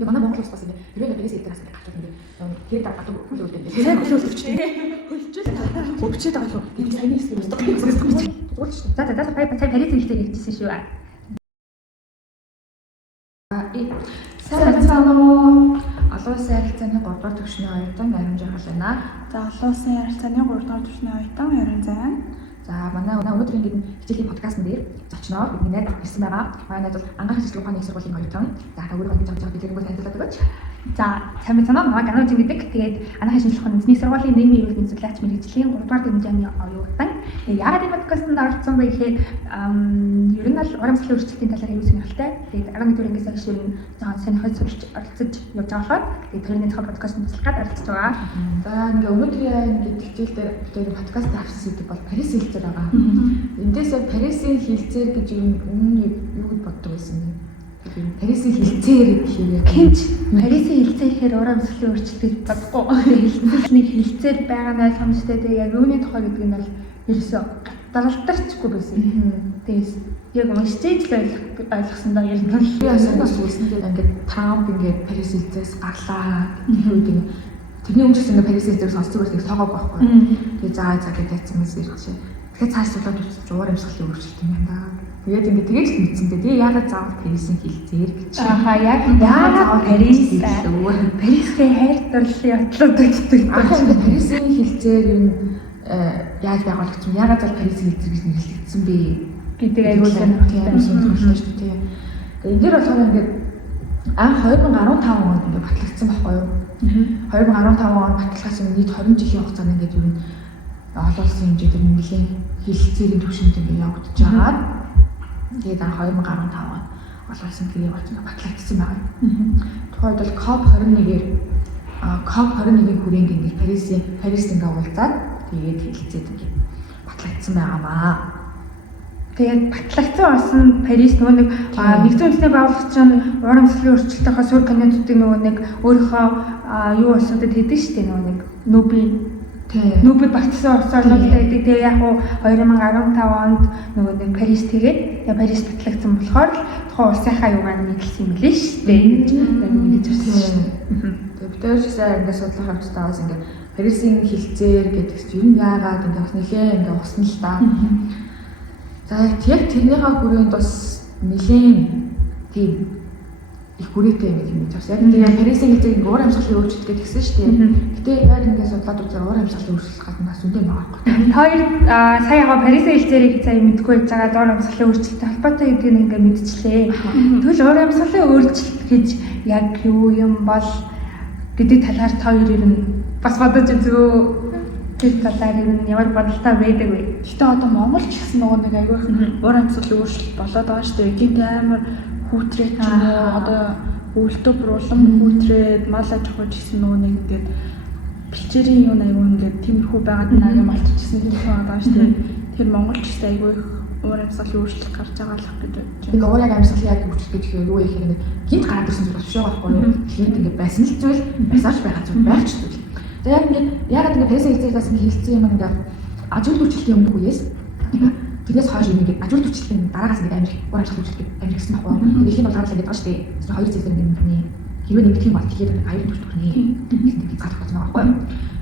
Тэгээ манай Монгол улс бас ингэ хэрэг Парис хэлээр бас гарч байгаа юм. Тэр дараа гадуур хөл өвдөв. Тэр хөлөвчтэй. Хөлжөл өвчээд байгаа шүү. Би сайн хэлсэн юм. Зүгээр шүү. За Парис хэлээр ярьжсэн шүү. Сайн уу? Олон улсын харилцааны 3 дугаар түвшний оюутан Арим Жаргал байна. За олон улсын харилцааны 3 дугаар түвшний оюутан Арим Зайн. За манай өнөөдөр ингээд хичээлийн подкастн дээр зочноор бидний найз ирсэн байгаа. Манай найз бол анхаарал хэвлэх ухааны их сургуулийн оюутан. За та өөрөө ингэж байгаа бидний танилцуулаад өгөөч. За сайн байна уу? Намайг Гануужин гэдэг. Тэгээд анхаарал хэвлэх ухааны эзний сургуулийн нийгмийн эрүүл мэндийн судлаач мэргэжлийн 3 дугаар дэмжээний оюутан. Яагаад энэ подкастнд орсон бэ гэхээр ер нь бол урамсгалын өөрчлөлтийн талаар аюул сонирхолтой. Тэгээд 11 дуурайнгээс хойш ер нь сонирхож сурч оролцож явж байгаа болохоор тэгээд тэрний тухай подкастнд туслах гээд оролцож байгаа. За ингээ өнөөдрийн ингээд хичээл дээр бид подкаст авсан сэдв бол Парис хэлцээр байгаа. Эндээсээ Парисын хэлцээр гэж өмнө юу боддог байсан бэ? Парисын хэлцээр гэхээр хинч Парисын хэлцээр гэхээр урамсгалын өөрчлөлтийг бодохгүй. Хэлцний хэлцээр байгаа нь ойлгомжтой. Тэгээд яг юуны тухай гэдэг нь бол ерөөсөө даралтарчгүй байсан. Тэгээс яг уншиж л ойлгосон доо ер нь би асуунаас үлсэндээ ингээд Трамп ингээд Парис хэлцээс гарлаа гэх үед тэрний өмнөөс ингээд Парис хэлцээр сонсдог байсан тоогоо байхгүй. Тэгээ заа гэж яцсан мэс ирэх чинь. Тэгэхээр цааш суулаад үзчих урамсгалын өөрчлөлт юм байна. Тэгээд ингээд тэгэж л мэдсэндээ тэгээ яагаад заавал Парисын хэлцээр гэж. Яг яагаад Парисын хайр дурлалын ятлууд өгдөг. Ингээд Парисын хэлцээр юм яаж байгуулагдсан яагаад заавал Парисын хэлцээр гэж нэрлэгдсэн бэ гэдэг аюул сонирхолтой шүү дээ. Тэгээд энэ дэр болохоор ингээд анх 2015 онд ингээд батлагдсан байхгүй юу? 2015 онд батлахаас өмнө нийт 20 жилийн хугацаанд ингээд юу олон улсын хэмжээгээр нэлээд хэлэлцээрийн түвшинд ингээд явагдаж байгаа. Тэгээд анх 2015 онд олон улсын гэрээ болж ингээд батлагдсан байна. Тухайд бол COP21-ээр COP21-ийн хүрээнд ингээд Парис ингээд уулзаад тэгээд хэлэлцээд ингээд батлагдсан байгаамаа. Тэгээд батлагдсан болсон Парис нөгөө нэг нэгдсэн үндэсний байгууллагын урамсгалын өөрчлөлтийнхаа суурь канонуудыг нөгөө нэг өөрийнхөө юу асуудад хэдэж штэ нөгөө нэг Нобель багцсан орсоололтой гэдэг. Тэгээ яг уу 2015 онд нөгөө нэг Парис тэгээд Парис батлагдсан болохоор тухайн улсынхаа юугаар нийлсэн юм лээ штэ гэж мэдэж ирсэн шүү. Тэгээд бид өөрсдөө ингээд судлах хавцтай бас ингээд Парисын хэлцээр гэдэг чинь ер нь яагаад ингээд бас нэлээд ингээд усна л та. За яг тэрнийхээ хүрээнд бас нэлээд тийм их хүрээтэй юм гэж байна. Яг тэгээ Парисын хэлцээр уур амьсгалын өөрчлөлт гэдгийгсэн шүү дээ. Гэтэ яг ингээд судлаад үзээ уур амьсгалын өөрчлөлт гаднаас үнтэй байгаа байхгүй. Хоёр сая яг Парисын хэлцээрийг сая мэдгүй байж байгаа уур амьсгалын өөрчлөлттэй холбоотой гэдгийг ингээд мэдчихлээ. Тэгвэл уур амьсгалын өөрчлөлт гэж яг юу юм бол гэдэг талаар та хоёр ер нь бас бодож үзөө. Тэр талаар ер нь ямар бодолтой байдаг вэ? Гэтэ одоо Монгол ч гэсэн нөгөө нэг аягүй их уур амьсгалын өөрчлөлт болоод байгаа шүү дээ. Гинт амар хүүтрээд ч юм уу одоо үйлдвэр улам хүүтрээд мал аж ахуй ч гэсэн нөгөө нэг ингээд бэлчээрийн юу аягүй ингээд тиймэрхүү байгаад нэг юм болчихсон юм байна шүү дээ. Тэр Монгол ч гэсэн аягүй их уур амьсгалын өөрчлөлт гарч байгаа л гэж бодож байна. Нэг уур амьсгалын яг өөрчлөлт гэж юу их юм гинт гараад ирсэн зүйл болчихоо байхгүй юу? Гинт ингээд байсан л зүйл байсааж байгаа зүйл байх ч зүйл. За яг ингээд ягаад ингээд Парисын хэлцээрээс ингээд хэлсэн юм ингээд аж үйл хөдлөлтийн өмнөх үеэс тэрнээс хойш ингээд аж үйл хөдлөлтийн дараагаас ингээд амир уур амьсгалын өөрчлөлт амир гэсэн байхгүй юу? Тэгээд их нь бол гараад ингээд байгаа шүү дээ. Хоёр зүйлээр ингээд хэрвээ нэгдэх юм бол тэгэхээр аюул төртөрний гэдэг зах болсон байгаа байхгүй юу?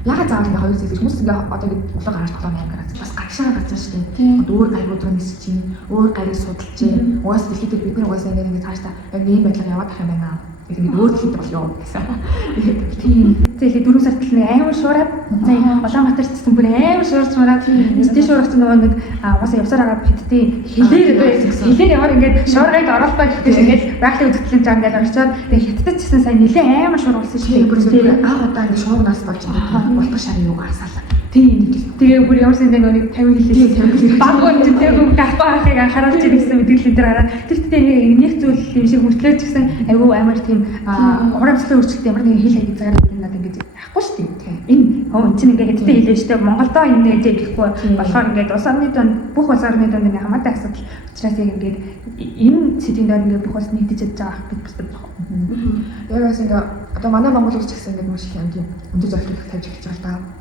Ягаад заавал ингээд хоёр зүйл хүмүүс ингээд одоо ингээд улуу гараад толгой амгараад бас гагшаа гарсан шүү дээ. Өөр гаригуудаар нисэж чинь, өөр гариг судалж чинь, уус дэлхийд бид нар уусаа ингээд цаашдаа яг ийм байдлаар яваад ах юм байна. Тэгээд өөр дэлхийд бол юу гэсэн. Тийм. Тэгэхээр 4 сард л нэг амар шуураад Улаанбаатар ч гэсэн бүр амар шуурч мараад эцсийн шуурч нөгөө нэг уусаа явсаар агаад хиттэй хэлээр ямар ингээд шуургайд оролцоо гэхээс ингээд байгалийн үзэгдлийн зам ингээд орчоод тэгээд хиттэй ч гэсэн сайн нэлээ амар шуурулсан шүү дээ. Аа удаа ингээд шуугнаас болж ингээд болтго шарын юу гасаалаа. Тийм. Тэгээ бүр ямар сэнтэй нөгөө 50 хэлээ. Баггүй тийм гахгүй ахыг анхааруулж ирсэн мэдээлэл дээр гараад тэр тийм нэг зүйл юм шиг хүртлээ ч гэсэн айгүй амар тийм уур амьсгалын өөрчлөлт ямар нэг хэл хайг цагаар надад ингэж яахгүй шүү дээ. Энэ чинь ингээд хэдтэй хэлээ шүү дээ. Монголдоо энэ нэж гэхгүй болохоор ингээд улс орны донд бүх улс орны донд ингээд хамаатай асуудал учраас яг ингээд энэ сэдвийн дээр ингээд бүх улс нийтэж чадж байгаа гэж боддог. Яг бас ингээд одоо манай Монгол улс ч гэсэн ингээд маш их юм тийм өндөр зорилго тавьж эхэлж байгаа л да.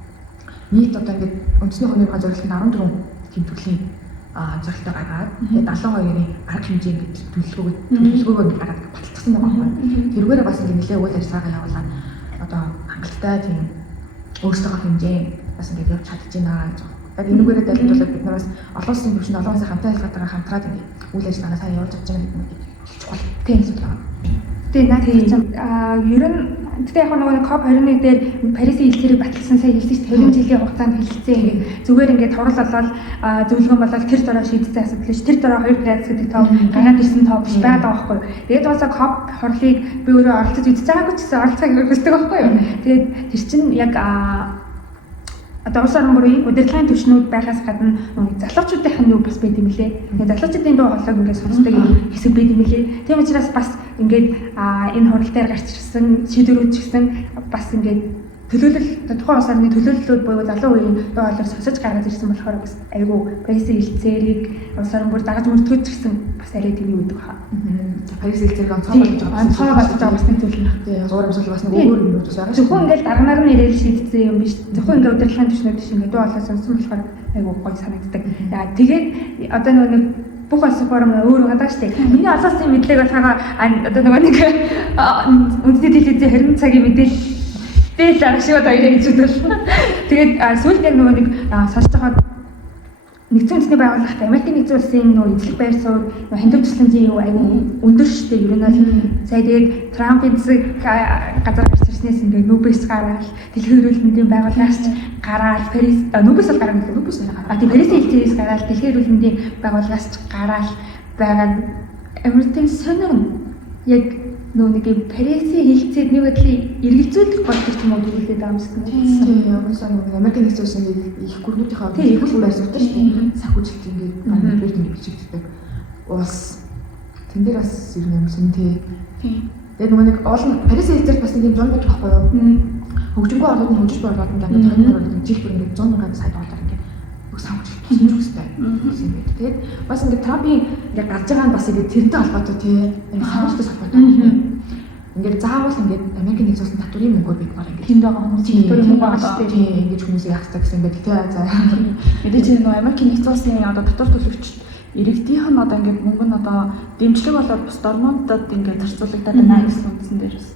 Нийт одоо ингээд үндэсний хувийн зорилго нь 14 тийм төрлийн зорилттой гаргаад тэгээд 72-ийн арга хэмжээ ингээд төлөвлөгөөгөө гаргаад баталчихсан болчихсон байгаа байхгүй. Тэрүүгээр бас ингэ нэлээд үйл ажиллагаа явуулаад одоо хангалттай тийм өөрсдөө хэмжээ бас ингэ явж чадчихна гэж. Яг энүүгээрээ дайлуулаад бид нар бас олон улсын төвшөнд олон улсын хамтаа ажиллагаагаа хамтраад ингэ үйл ажиллагаа сайн явуулж чадж байгаа гэдэг нь чухал тийм зүйл байна. Тэгээ наад чинь ер нь тэгтээ яг нэг COP21 дээр Парисын хэлцээрийг баталсан сая хэлсэн чинь 50 жилийн хугацаанд хэлэлцээ ингээд зүгээр ингээд хурал болоод зөвлөгөө болоод тэр дараа шийдсэн асуудал биш. Тэр дараа 2 градус гэдэг тоо гараад ирсэн тоо биш байгаа байхгүй. Тэгээд уусаа COP хурлыг би өөрөө оролцож үзэж байгаагүй ч гэсэн оролцохыг хүсдэг байхгүй юу. Тэгээд тэр чинь яг одоо улс орон бүрийн удирдлагын түвшнүүд байгаас гадна залуучуудын юу бас байд юм лээ. Залуучуудын дуу хоолойг ингээд сонсдог хэсэг байд юм лээ. Тийм учраас бас ингээд энэ хурал дээр гарч ирсэн шийдвэрүүд ч гэсэн бас ингээд төлөөлөл тухайн улс орны төлөөллүүд буюу залуу үеийн дуу хоолойг сонсож гаргаж ирсэн болохоор бас айгүй Парисын хэлцээрийг улс орон бүр дагаж мөрдгөж ирсэн бас арай тийм юу гэдэг хаа. Парисын хэлцээрийг онцгой болж байгаа бас нэг зүйл байна. Тийм зураг өмсөл бас нэг өөр юм уу байгаа. Зөвхөн ингээд дарганаар нь ирээд шийдсэн юм биш. Зөвхөн ингээд удирдлагын түвшнүүд шиг ингээд дуу хоолой сонсон болохоор айгүй гоё санагддаг. Яа тэгээд одоо нэг бүх улс орн өөр байгаа шүү дээ. Миний олонсын мэдлэг болохоор одоо нэг үндэсний телевизийн 20 цагийн мэдээлэл дээл ашиг одоо ирэх гэж үзвэл. Тэгээд сүүлд яг нэг сонсож байгаа нэгдсэн үндэсний байгууллагт Америкийн нэгдсэн улсын эзлэх байр суурь хандивчлалын юу аюу өндөр шүү дээ. Ер нь бол сая тэгээд Трампын зэг газар гарч ирснээс ингээд Нүбэс гараад дэлхийн эрүүл мэндийн байгууллагаас гараад Парис Нүбэс бол гараад Нүбэс тийм Парисын хэлцээрээс гараад дэлхийн эрүүл мэндийн байгууллагаас гараад байгаа Америкийн сонин яг нэг юм Парисын хэлцээд нэг бодлыг эргэлзүүлэх болдог юм уу гэдэг юм шиг байна. Тийм яасан нэг Америкийн нэгдсэн улсын их гүрнүүдийнхаа их байр суурьтай шүү дээ. Санхүүжилт ингээд банкберт ингээд бичигддэг. Улс тэн дээр бас ер нь амар сэн тий. Тэгээд нэг олон Парисын хэлцээр бас нэг юм зон байж байхгүй юу? Хөгжингүй орнууд нь хөгжиж болоод ингээд тохиолдол жил бүр ингээд 100,000 сая доллар ингээд бүх санхүүжилт хийж өгсөй. Тэгээд бас ингээд Трампын ингээд гарч байгаа нь бас ингээд тэрнтэй холбоотой тий. Ингээд санхүүжилттэй холбоотой. Ингээд заавал ингээд Америкийн нэгдсэн улсын татврын мөнгөөр бид баг ингээд тэнд байгаа хүмүүс татврын мөнгө байгаа шүү дээ. Ингээд хүмүүсийг хасдаг гэсэн ингээд тий за. Мэдээж энэ Америкийн нэгдсэн улсын одоо татвар төлөгч иргэдийнх нь одоо ингээд мөнгө нь одоо дэмжлэг болоод бус орнуудад ингээд зарцуулагдаад байна гэсэн үндсэн дээрээс.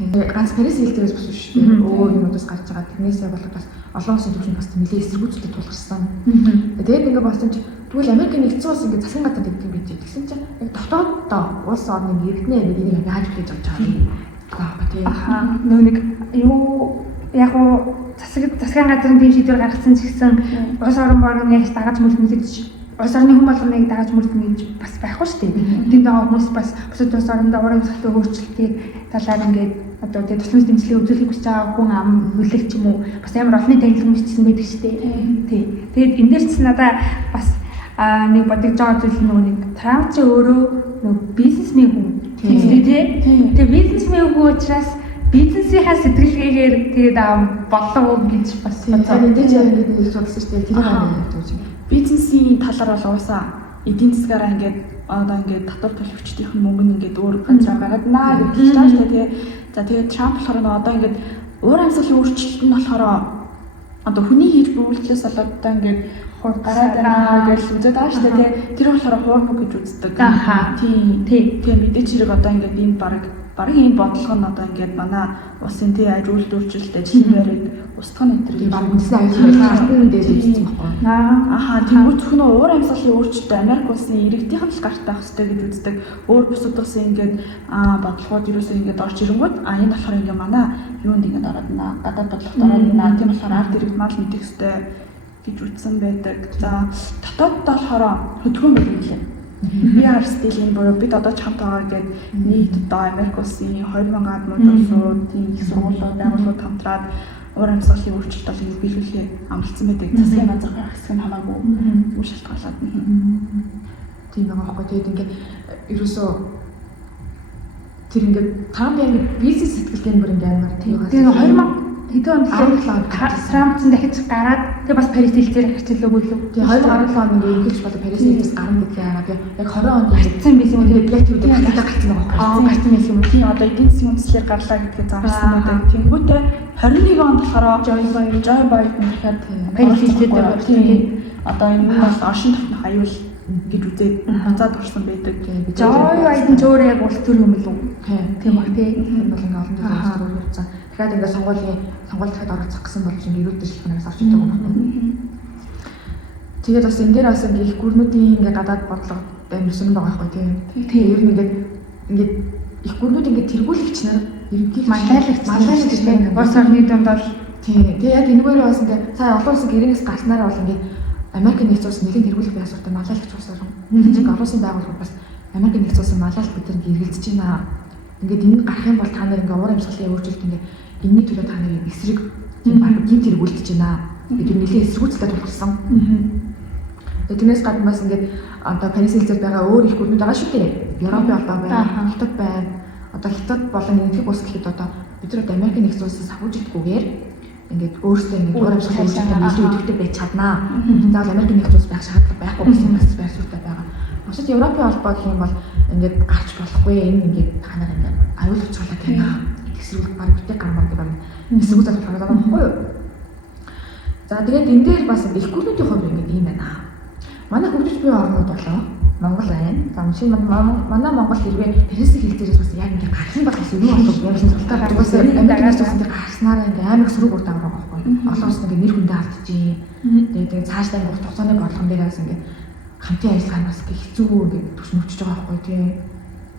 Тийм ганц Парисын хэлцээрээс биш шүү дээ. Өөр юмудаас гарч байгаа. Тэрнээсээ болоод бас олон улсын төвшөнд бас нэлээд эсэргүүцэлтэй тулгарсан. Тэгээд ингээд болсон чинь тэгвэл Америкийн нэгдсэн улс ингээд засгийн газар гэдэг юм бид тэгсэн чинь яг дотооддоо улс орны иргэднээ энийг ингээд хааж хүлээж авч байгаа юм. Аа нэг юу яг уу засгийн газрын тийм шийдвэр гаргасан ч гэсэн улс орон яг дагаж мөрдмөж улс орны хүн болгоныг дагаж мөрдмө гэж бас байхгүй шүү дээ. Тэнд байгаа хүмүүс бас бусад улс оронд уран зохиолын өөрчлөлтийг талаар ингээд одоо тэгээ тусламж дэмжлэгийг үзүүлэх гэж байгаа хүн ам хүлээх ч юм уу бас амар олонний танилцах мэдсэн байдаг шүү дээ. Тий. Тэгээд энэ дээр ч надаа бас нэг бодож байгаа зүйл нэг Трамп ч өөрөө нэг бизнесмен хүн. Тийм тий. Тэгээ бизнесмен хүн учраас бизнесийнхаа сэтгэлгээгээр тэгээд болов гэж бас бодсон. Мэдээж яг ингэж хэлж болсон шүү дээ. Тэр нэг бизнесийн талаар бол уусаа эдийн засгаараа ингээд одоо ингээд татвар төлөвчдийнх нь мөнгө нь ингээд өөр газар байгаад наа гэж хэлж байгаа шүү дээ. За тэгээд Трамп болохоор одоо ингээд уур амьсгалын өөрчлөлт нь болохоор одоо хүний хийж буй үйлчлээс болоод одоо ингээд гараад байна гэж үзээд байгаа шүү дээ. Тэр болохоор хуурмаг гэж үздэг. Тийм мэдээж хэрэг одоо ингээд энэ бараг энэ бодлого нь одоо ингээд манай улсын тий ажилтны өөрчлөлт ажлын байрыг устгах нь энэ баг үндэсний аюулгүй хатан дээр үзсэн байхгүй. Тэнгуү зөвхөн уур амьсгалын өөрчлөлт Америк улсын иргэдийнх нь л гартай ах хэрэгтэй гэж үздэг. Өөр бусад улсын ингээд бодлогууд ерөөсөө ингээд орж ирэнгүүт энэ болохоор ингээд манай юунд ингээд ороод байна. Гадаад бодлогот ороод байна. Тийм болохоор ард иргэд мал мэдэх хэрэгтэй гэж үзсэн байдаг. За дотооддоо болохоор хөдөлгөөн байлгүй. PR стилийн буюу бид одоо ч хамт байгаа гэдэг нийт одоо Америк улсын 2000-аад мужууд тийм их сургуулиуд байгууллагууд хамтраад уур амьсгалын өөрчлөлт бол биелүүлэхэд амлцсан байдаг. Засгийн газар гарах хэсэг нь хамаагүй үе шалтгаалаад тийм байгаа байхгүй. Тэгээд ингээд ерөөсөө тэр ингээд Трампын бизнес сэтгэлтэй бүр ингээд амар тийм байгаа. Тэгээд 2000 хэдэн онд Трамп ч дахиж гараад тэгээ бас Парис хэлцээр хичээлээгүй лөө. Тэгээ 2017 онд ингээд эхэлж болоо Парис хэлцээс гарна гэдгээ яагаад яг 20 онд гарцсан байсан юм. Тэгээ Black-үүд хатаа гарцсан байгаа байхгүй. Гарцсан байсан юм. Тийм одоо эдийн засгийн үндслээр гарлаа гэдгээ зарсан байдаг. Тэнгүүтээ 21 онд болохоор Joe Biden гэхэд Парис хэлцээр тийм одоо энэ бол оршин тогтнох аюул гэж үзээд анзаад орсон байдаг. Joy Ride-ын зөөр яг улс төр юм л үү? Тийм баг тий. Энэ бол ингээ олон дээр улс төр явуулсан. Тэгэхээр ингээ сонгуульд дахиад оролцох гэсэн бол чинь эрүүл дэвшлэгнээс орж ирдэг юм байна. Тэгээд бас энэ дээр бас ингээ их гүрнүүдийн ингээ гадаад бодлого амьдсан байгаа байхгүй тийм. Ер нь ингээд их гүрнүүд ингээ тэргүүлэгч нар ерөнхийдөө малайлагч тийм. Улс орны дунд бол тийм. Тэгээ яг энэгээр бас ингээ цаа олон улсын гэрээнээс гарснараа бол ингээ Америк нэгдсэн улс нэлийн тэргүүлэх байх асуудал малайлагч улс орно. Жинхэнэ олон улсын байгууллагууд бас Америк нэгдсэн улсын малайлт бид нар эргэлдэж байна. Ингээд энэ гарах юм бол та нар ингээ уур амьсгалын өөрчлөлт ингээ энэний төлөө та нарын эсрэг гин тэргүүлдэж байна. Бид нэлийн эсргүүцэлтэй тулгарсан. Тэрнээс гадна бас ингээд одоо Парис хэлзээр байгаа өөр их гүрнүүд байгаа шүү дээ. Европын холбоо байна, Хятад байна. Одоо Хятад болон Энэтхэг улс гэхэд одоо бид нар Америк нэгдсэн улсын сахиужидгүйгээр ингээд өөрсдөө ингээд уур амьсгалын өөрчлөлтөнд илүү идэвхтэй байж чаднаа. Заавал Америк нэгдсэн улс байх шаардлага байхгүй гэсэн бас байр суурьтай байгаа. Бусад Европын холбоо гэх юм бол ингээд гарч болохгүй энэ ингээд та нар ингээд аюул учруулаад байна. Тэсрүүл баг битээ гармаа гэдэг байна. Эсрэг зах гараад байгаа байхгүй юу? За тэгээд энэ дээр бас их гүрнүүдийн хувьд ингээд юм байна. Манай хөгжиж буй орнууд болоо Монгол байна. За машин манай Монгол хэрвээ Парисийг хэлдээрээс бас яг ингээд гарах юм бол бас юу болох вэ? Resulтаа гаргаас Америкээс бас ингээд гарснараа ингээд амар сөрөг урд байгаа байхгүй. Олон улсад ингээд нэр хүндээ алдчихжээ. Тэгээд цаашдаа ингээд хугацааны бодлогон дээрээс ингээд хамтын ажиллагаа бас хэцүү ингээд төсмөвчж байгаа байхгүй тийм.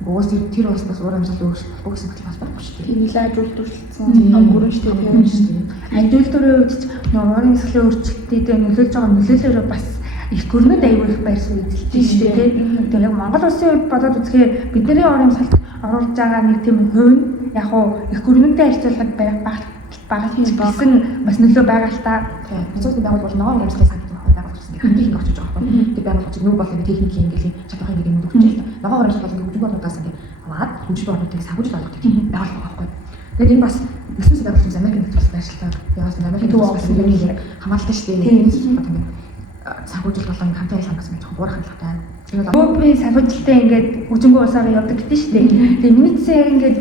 Уус тэр бас уур амьсгалын өөрчлөлт болох гэсэн бас байхгүй шүү дээ. Нэлээд ажил төрөлцсөн гүрэн шүү дээ. ажил төрийн үед уур амьсгалын өөрчлөлтөд нөлөөлж байгаа нөлөөлөлөөр бас их гүрнүүд аягүй их байр суурь эзэлдэг шүү дээ тийм. Тэгээд яг Монгол улсын үед бодоод үзэхээр бидний уур амьсгалд оруулж байгаа нэг тийм хувь нь яг уу их гүрнүүдтэй харьцуулахад багассан бас нөлөө байгаа л та. Тийм. Хэцүү байгуул бол ногоон уур амьсгалын санхүү байгуулж гэсэн. Хамгийн их очиж байгаа байхгүй. Тэр байгууллагч нүг бол ингэ техникийн ингээлийн чадварын ингээлийн нүд өгч байгаа. Ногоон уур амьсгал бол хөгжмөн орнуудаас ингэ аваад хөгжмөн орнуудыг санхүүжилт болгох тийм байгууллага байхгүй. Тэгээд энэ бас 9 байгууллагч Америк нэгдсэн байршилтай. Ягаас Америк нэгдсэн улсын хамгаалалттай шүү дээ. Ингэ санхүүжилт болон хамтын ажиллагаа гэсэн жоохон буурах хандлагатай. Өөрийн санхүүжилтээ ингээд үжингөө усаараа явдаг гэдэг шүү дээ. Тэгээ миний гэсэн яг ингээд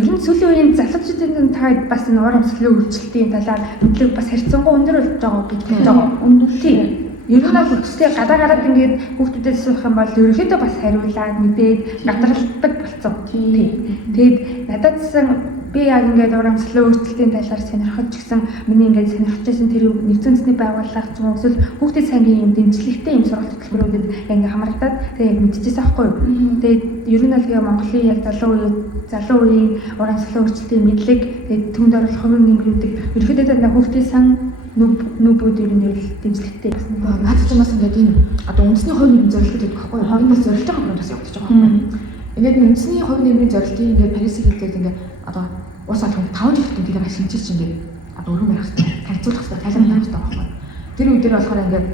ер нь сүүлийн үеийн залуучуудын таад бас энэ уур амьсгалын өөрчлөлтийн талаар мэдлэг бас харьцангуй өндөр болж байгаа гэж бодож байгаа. Өндөр тийм. Ер нь бол хөтөлтэй гадаад ингээд хүүхдүүдээс асуух юм бол ерөнхийдөө бас хариулаад мэдээд гадралдаг болсон. Тийм. Тэгээд надад гэсэн би яг ингээд уур амьсгалын өөрчлөлтийн талаар сонирхож гисэн миний ингээд сонирхож байсан тэр нэгдсэн үндэсний байгууллага ч юм уу эсвэл хүүхдийн сангийн юм дэмжлэгтэй юм сургалт хөтөлбөрүүдэд ингээд хамрагдаад тэгээд мэдчихсэн аахгүй юу. Тэгээд ер нь бол Монголын яг залуу үеийн уур амьсгалын өөрчлөлтийн мэдлэг тэгээд түнд оруулах хувийн нэмрүүдийг ерөнхийдөө хүүхдийн сан нүбүүд ер нь дэмжлэгтэй гэсэн. Наад чинь бас ингээд энэ одоо үндэсний хувийн нэмрийн зорилт гэдэг байхгүй юу? Энэ бас зорилт байгаа юм бас явагдаж байгаа байхгүй юу? Ингээд үндэсний хувийн нэмрийн зорилтыг ингээд Парисийг хэлээд ингээд одоо ус алхам 5 жил хүртэл тэрийг шинжилж ингээд одоо өргөн барих хэрэгтэй, танилцуулах хэрэгтэй, тайлбарлах хэрэгтэй байхгүй юу? Тэр үед дээр болохоор ингээд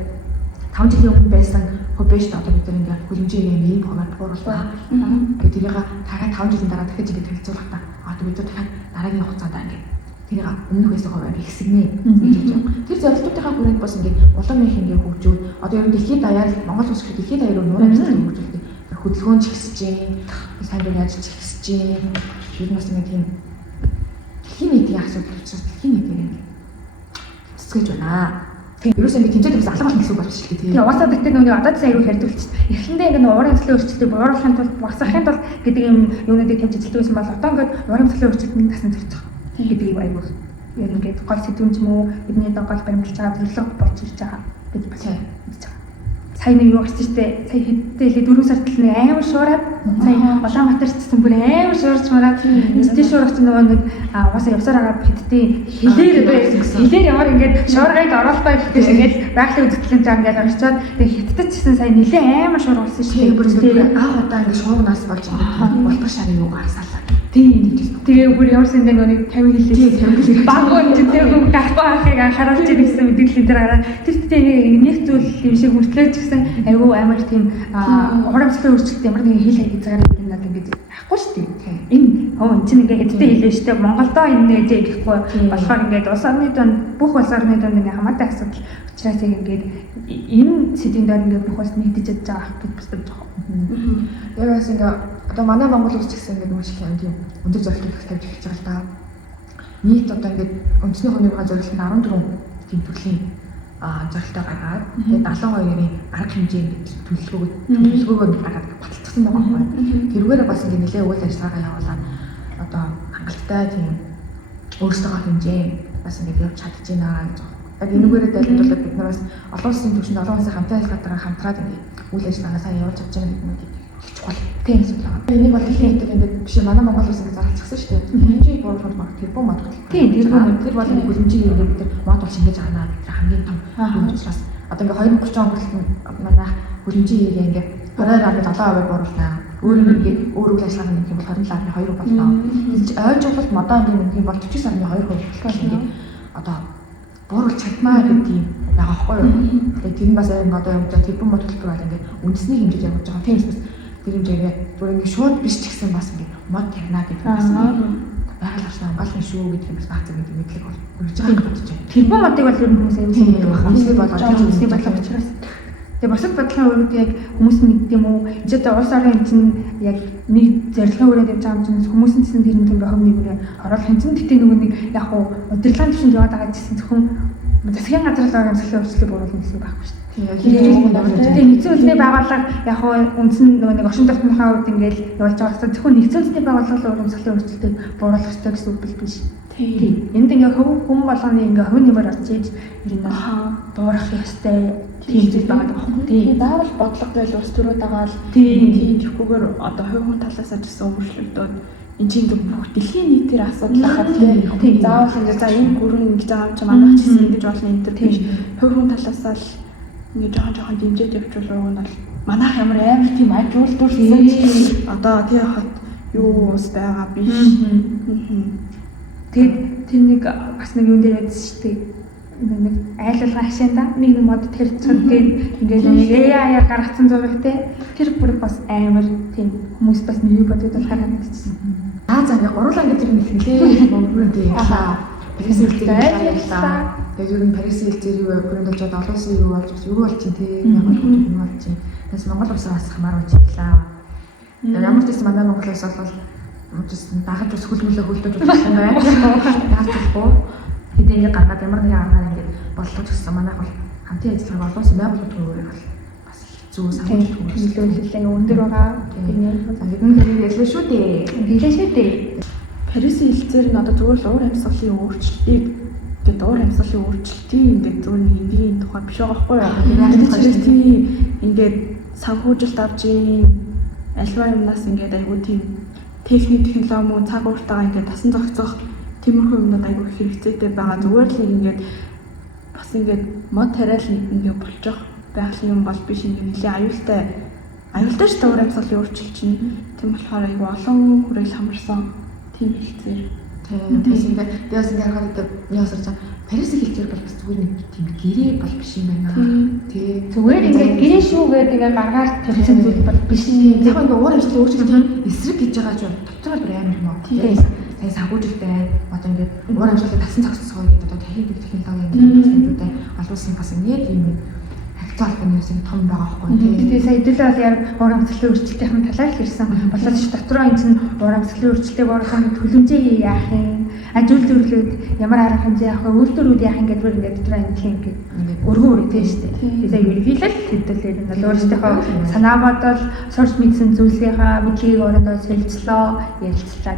5 жилийн өмнө байсан хоббиш одоо бид нар ингээд хөлмжийн ийм хуваалт буурууллаа. Тэгээд тэрийг тагаад 5 жилийн дараа дахиж ингээд танилцуулах та. Одоо бид дахиад дараагийн хугацаанд ингээд тэрийг өмнөх байсан хувиар ихсгэнэ гэж хэлж байгаа. Тэр зорилтуудынхаа хүрээнд бас ингээд улам их ингээд хөгжүүл. Одоо ер нь дэлхийд даяар Монгол улс дэлхийд даяар уур амьсгалын хөгжүүлэлт хөдөлгөөн ч ихсэж байна. Сайн дурын ажил ч ихсэж байна. Ер нь бас ингээд тийм дэлхийн нийтийн асуудал учраас дэлхийн нийтийн цэцгэж байна. Тийм ерөөсөө ингээд тэмцээд бас алга болсон гэсэн үг болж шүү дээ. Тийм угаасаа битээ нөгөө гадаад аягүй хэрдүүлчих. Эхлэндээ ингээд уур амьсгалын өөрчлөлтийг бууруулахын тулд багасгахын тулд гэдэг юм юунуудыг тавьж ажилладаг байсан бол одоо ингээд уур амьсгалын өөрчлөлтөнд тасна зорчих гэдгийг аягүй яг ингээд гол сэдвүүн ч юм уу бидний гол баримлж байгаа зөвлөгөө болж ирж байгаа гэж бас мэдж байгаа. Сайн нэг юу гарч иртээ сая хэдтэй 4 сард л нэг амар шуураад сая Улаанбаатар цэцэн бүр амар шуурч мараад эцтэй шуурагч нөгөө нэг угаасаа явсаар агаад хэдтэй хэлээр ямар ингээд шуургайд оролцоо ихтэй ингээд байгалийн үзэгдлийн зам ингээд орчоод тэгээ хэдтэй цэцэн сая нэлээ амар шуургуулсан шүү дээ. Бүр зүгээр анх удаа ингээд шуурнаас болж байгаа болбор шарын юу гарсаалаа. Тийм. Тэгээ бүр ямар сэндэг нэг 50 хэлээ. Багуун тэр хүн гахгүй ахыг анхааруулж ирсэн мэдээлэл дээр гараад тэр нэг зүйл юм шиг хүртлээч гэсэн айгүй амар тийм уур амьсгалын өөрчлөлт ямар нэг хэл хязгаар юм надад ингэж ахгүй шүү дээ. Энэ энэ чинь ингээд хэдтэй хэлээ шүү дээ. Монголдоо энэ гэж гэхгүй болохоор ингээд улс орны дунд бүх улс орны дунд ингээд хамаатай асуудал учраас ингээд энэ сэдвийн дээр ингээд бүх улс нэгдэж чадж байгаа гэж бодож байгаа. Яг бас ингээд одоо манай Монгол улс ч гэсэн ингээд маш их юм өндөр зорилтууд тавьж эхэлж байгаа л да. Нийт одоо ингээд үндэсний хувийн зорилт нь 14 тийм төрлийн зорилтоо гаргаад тэгээд 72-ийн арга хэмжээнд төлөвлөгөөгөө гаргаад баталчихсан байгаа байхгүй. Тэрүүгээр бас ингэ нэлээд үйл ажиллагаа явуулаад одоо хангалттай тийм өөрсдөө хэмжээ бас ингэ явж чадж байна гэж байна. Яг энүүгээр дайлуулаад бид нараас олон улсын түвшинд олон улсын хамтын ажиллагаатай хамтраад ингэ үйл ажиллагаа сайн явуулж чадж байгаа гэдгийг чухал тийм зүйл байна. Энийг бол дэлхийн хэдийг ингэ биш манай Монгол улс ингэ зарлцсан шүү дээ. Хэмжээ бууруулах баг тэрбум мод. Тийм тэр бол ингэ хөлмжийг ингэ бид мод бол шингээж авна гэдэг хамгийн том юм учраас одоо ингэ 2030 онд манай хөлмжийг ингэ 2.7% бууруулнаа. Өөр үйл ажиллагаа нэмэх юм бол 27.2% болно. Ойжуулалт модоо ингэ нэмэх юм бол 49.2% болтгоо ингэ одоо бууруулж чадмаа гэдэг юм байгаа байхгүй юу. Тэгээд тэр нь бас яг одоо явж байгаа тэрбум мод төлбөр бол ингэ үндэсний хэмжээд явж байгаа. Тийм учраас тэр хэмжээгээ бүр ингэ шууд биш ч гэсэн бас ингэ мод тавина гэдэг бас байгаль орчны хамгаалалтын шүү гэдэг юм бас баацсан гэдэг мэдлэг бол үрж байгаа гэж бодож байна. тэрбум модыг бол ер нь хүмүүс аюулгүй байдаг. Үндэсний бодлого үндэсний бодлого учраас. Тэгээ бусад бодлогын өрөөнд яг хүмүүс мэддэг юм уу? Эцээ улс орон чинь яг нэг зорилгын өрөөнд явж байгаа юм чинь хүмүүс нь тэр юм том бохомны бүрээ орол хэмжин гэтээ нөгөө нэг яг хуу удирдлагын түвшинд яваад байгаа гэсэн зөвхөн засгийн газрын урамсгалын өөрчлөлийг бууруулна гэсэн үг байхгүй шүү дээ. Тэгээ нэгдсэн үндэсний байгууллага яг хуу үндсэн нөгөө нэг орчин тогтнохын хувьд ингээл явуулж байгаа гэсэн зөвхөн нэгдсэн үндэсний байгууллагын урамсгалын өөрчлөлтийг бууруулах хэрэгтэй гэсэн үг биш. Тийм. Энд ингээ хүн болгоны ингээ хувь нэмэр орж иж ер нь буурах ёстой тийм зүйл байгаа байхгүй. Тийм заавал бодлого гэж ус төрөөд байгаа л тийм тэгэхгүйгээр одоо хувь хүн талаас нь гэсэн өөрчлөлтүүд энэ чинь бүх дэлхийн нийтээр асуудал хахад тийм заавал ингээ за энэ гүрэн ингэж байгаа юм чи манайх ч гэсэн ингэж болно энэ төр тийм хувь хүн талаас л ингээ жоохон дэмжиж явуулах нь бол манайх ямар амар тийм ажилуулдурсан одоо тий хот юу ус байгаа биш. Тэгээд тэр нэг бас нэг юм дээр ядсан шүү дээ. Нэг айлалгаа хашаанда нэг мод тэрцэн тэгээд ингээд нэг AI-аар гаргацсан зурагтай тэр бүр бас амар тийм хүмүүс бас нэг бодод харагдчихсан. За ингээ гурлаа гэж юм хэлээ. Бүрэн тийм яа. Парис хэлцээр ярьлаа. Тэгээд юу н Парис хэлцээр юу бүрэн очоод олон улсын юу болж юу болчих тий. Ямар юм болчих. Тэс Монгол улсаа бас хамаар уучлаа. Ямар ч гэсэн манай Монгол улс бол just дагаж ус хөлмөлөө хөлдөж байгаа юм байна. Яг болохгүй. Хэдий ингэ гаргаад ямар нэгэн аргаар ингэ бодлого гэсэн манайх бол хамтын ажиллагаа болоос байгууллагын төрөөр бол бас зүү санал нөлөөлөлөө өндөр байгаа. Хэдэн хэрэг яллаа шүү дээ. Хэлээ шүү дээ. Парисын хэлцээр нь одоо зүгээр л уур амьсгалын өөрчлөлтийг тэгээд уур амьсгалын өөрчлөлтийн ингээд зөв нэг энгийн тухай биш байгаа байхгүй юу? Тийм ингээд санхүүжилт авч альва юмнаас ингээд айгүй тийм техник технологи мөн цаг ууртайгаа ингээд тасан зохицох тиймэрхүү юмнууд айгүй хэрэгцээтэй байгаа. Зүгээр л ингээд бас ингээд мод тариал ингээд болчих байх юм бол биш ингээд нэлээ аюултай ч уур амьсгалын өөрчлөлт чинь тийм болохоор айгүй олон хүрээл хамарсан тийм хэлцээр. Тэгээс ингээд дэс ингээд харахад яасарч Парис хэлцээр бол бас зүгээр нэг тийм гэрээ бол биш юм байна. Тий. Зүгээр ингээд гэрээ шүү гэдэг ингээд гаргаад тавьсан зүйл бол биш. Яг ингээд уур амьсгалын өөрчлөлт эсрэг гэж байгаа ч дотроо бүр амар юм уу. Тий. Тэгээ санхүүжилттэй одоо ингээд уур амьсгалыг тасан зохицсоо гэдэг одоо техник технологийн хэрэгцээтэй олон улсын бас ингээд юм харилцаалбаны юм том байгаа байхгүй тий. Тэгээ сая хэдүүлээ бол яг уур амьсгалын өөрчлөлтийн талаар л ирсэн. Болоод ч дотроо энэ чинь уур амьсгалын өөрчлөлтийг бууруулах төлөмжөө яах юм? Ажил төрлүүд ямар арга хэмжээ явах вэ? Үйлдвэрүүд яах ингээд бүр ингээд дотроо энэ тийм ингээд өргөн үргэлжлэн шүү дээ. Тэгээ ерөнхийдөө хэдүүлээ энэ бол өөрсдийнхөө санаа бодол, сурч мэдсэн зүйлсийнхаа мэдлэгийг өөрөндөө солилцлоо, ярилцлаа.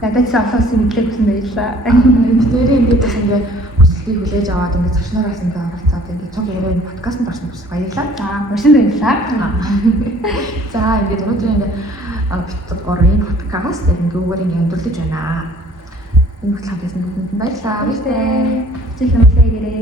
Надад ч олонсын мэдлэг өгсөн байлаа. Тэрийн ингээд бас ингээд хүсэлтийг хүлээж аваад ингээд зочнооноос ингээд оролцоод ингээд цог ярианы подкастт орсон бас баярлалаа. За, урьсан баярлалаа. За, ингээд өнөөдөр ингээд битгий горын подкаст ингээд үгээр ингээд өндөрлөж байна. Энэ хөтөлбөрт хамтсан бүгдэнд баярлалаа. Баярлалаа. Хичээл намсаа гэрээ.